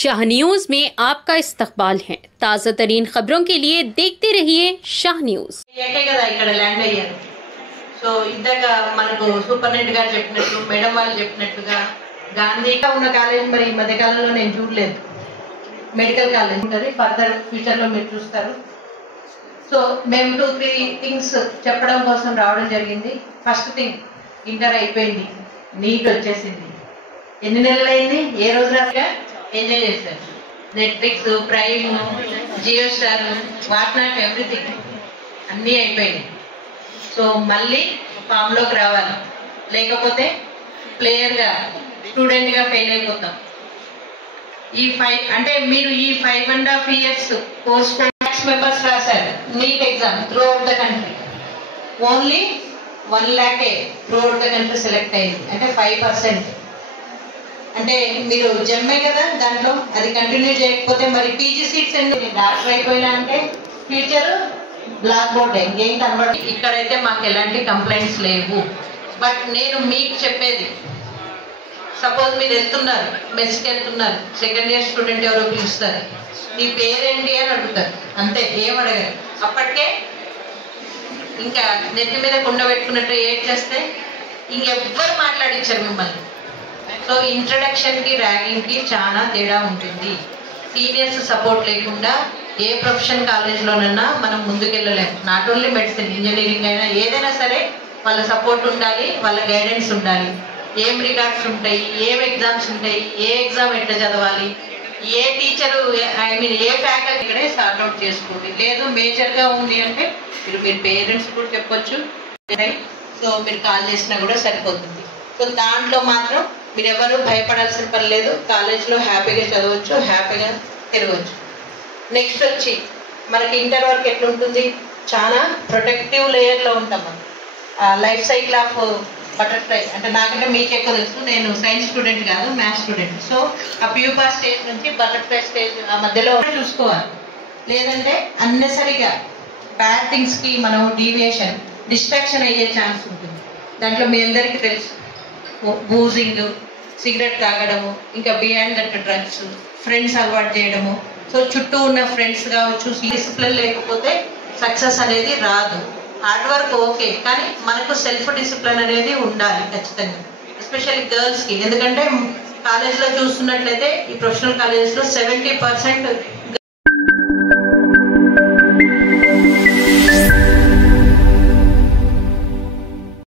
Shah news में आपका इस्तकबाल है। ताज़ा तरीन खबरों के लिए देखते रहिए शाह न्यूज। సో ఇందాక మనకు సూపరింటెండెంట్ గారు చెప్పినట్టు మేడం వాళ్ళు చెప్పినట్టుగా గాంధీగా ఉన్న కాలేజ్ మరి ఈ మధ్య కాలంలో నేను చూడలేదు. మెడికల్ కాలేజ్ ఉంటుంది, ఫర్దర్ ఫ్యూచర్ లో మీరు చూస్తారు. సో మేము 2-3 థింగ్స్ చెప్పడం కోసం రావడం జరిగింది. ఫస్ట్ థింగ్, ఇంటర్ అయిపోయింది, నీట్ వచ్చేసింది. ఎన్ని నెలలు అయింది? ఏ రోజు రాగా ఎంజాయ్ చేశారు. Netflix, Prime, Jio Star, what not everything అన్నీ అయిపోయినాయి. సో మళ్ళీ ఫామ్ లోకి రావాలి, లేకపోతే ప్లేయర్ గా స్టూడెంట్ గా ఫెయిల్ అయిపోతాం. ఈ 5 అంటే మీరు ఈ 5.5 years కోర్స్ మెంబర్స్ రాశారు NEET exam through out the country. Only 1 lakh through out the country select అయింది, అంటే 5%. అంటే మీరు జమ్మే కదా దాంట్లో, అది కంటిన్యూ చేయకపోతే మరి పీజీ సీట్స్ ఎందుకు? డాక్టర్ అయిపోయినా అంటే ఫ్యూచర్ బ్లాక్ బోర్డ్ ఇంకేం కనబడి. ఇక్కడైతే మాకు ఎలాంటి కంప్లైంట్స్ లేవు. బట్ నేను మీకు చెప్పేది, సపోజ్ మీరు వెళ్తున్నారు, మెస్కి వెళ్తున్నారు, సెకండ్ ఇయర్ స్టూడెంట్ ఎవరో పిలుస్తారు, నీ పేరేంటి అని అడుగుతారు, అంతే, ఏం అడగారు. అప్పటికే ఇంకా నెత్తి మీద కుండ పెట్టుకున్నట్టు ఏడ్ చేస్తే ఇంకెవ్వరు మాట్లాడించారు మిమ్మల్ని. సో ఇంట్రడక్షన్ కి ర్యాగింగ్ కి చాలా తేడా ఉంటుంది. సీనియర్స్ సపోర్ట్ లేకుండా ఏ ప్రొఫెషన్ కాలేజ్లోనన్నా మనం ముందుకెళ్ళలేము. నాట్ ఓన్లీ మెడిసిన్, ఇంజనీరింగ్ అయినా ఏదైనా సరే వాళ్ళ సపోర్ట్ ఉండాలి, వాళ్ళ గైడెన్స్ ఉండాలి. ఏం రికార్డ్స్ ఉంటాయి, ఏం ఎగ్జామ్స్ ఉంటాయి, ఏ ఎగ్జామ్ ఎట్లా చదవాలి, ఏ టీచరు ఏ ఫ్యాకల్టీ ఇక్కడే సార్ట్అవుట్ చేసుకోండి. లేదు మేజర్గా ఉంది అంటే మీరు పేరెంట్స్ కూడా చెప్పొచ్చు. సో మీరు కాల్ చేసినా కూడా సరిపోతుంది. సో దాంట్లో మాత్రం మీరు ఎవరు భయపడాల్సిన పని లేదు. కాలేజ్లో హ్యాపీగా చదవచ్చు, హ్యాపీగా తిరగవచ్చు. నెక్స్ట్ వచ్చి మనకి ఇంటర్ వరకు ఎట్లుంటుంది, చాలా ప్రొటెక్టివ్ లేయర్లో ఉంటాం మనం. లైఫ్ సైకిల్ ఆఫ్ బటర్ఫ్లై అంటే నాకంటే మీకు ఎక్కువ తెలుసు, నేను సైన్స్ స్టూడెంట్ కాదు, మ్యాథ్స్ స్టూడెంట్. సో ఆ ప్యూపా స్టేజ్ నుంచి బటర్ఫ్లై స్టేజ్ ఆ మధ్యలో చూసుకోవాలి. లేదంటే అన్నెసరిగా బ్యాడ్ థింగ్స్కి మనం డీవియేషన్, డిస్ట్రాక్షన్ అయ్యే ఛాన్స్ ఉంటుంది. దాంట్లో మీ అందరికీ తెలుసు, బూజింగ్, సిగరెట్ తాగడము, ఇంకా బియాండ్ దట్ డ్రగ్స్, ఫ్రెండ్స్ అలవాటు చేయడము. సో చుట్టూ ఉన్న ఫ్రెండ్స్ కావచ్చు, డిసిప్లిన్ లేకపోతే సక్సెస్ అనేది రాదు. హార్డ్ వర్క్ ఓకే, కానీ మనకు సెల్ఫ్ డిసిప్లిన్ అనేది ఉండాలి ఖచ్చితంగా, ఎస్పెషల్లీ గర్ల్స్కి. ఎందుకంటే కాలేజ్లో చూస్తున్నట్లయితే ఈ ప్రొఫెషనల్ కాలేజెస్లో 70%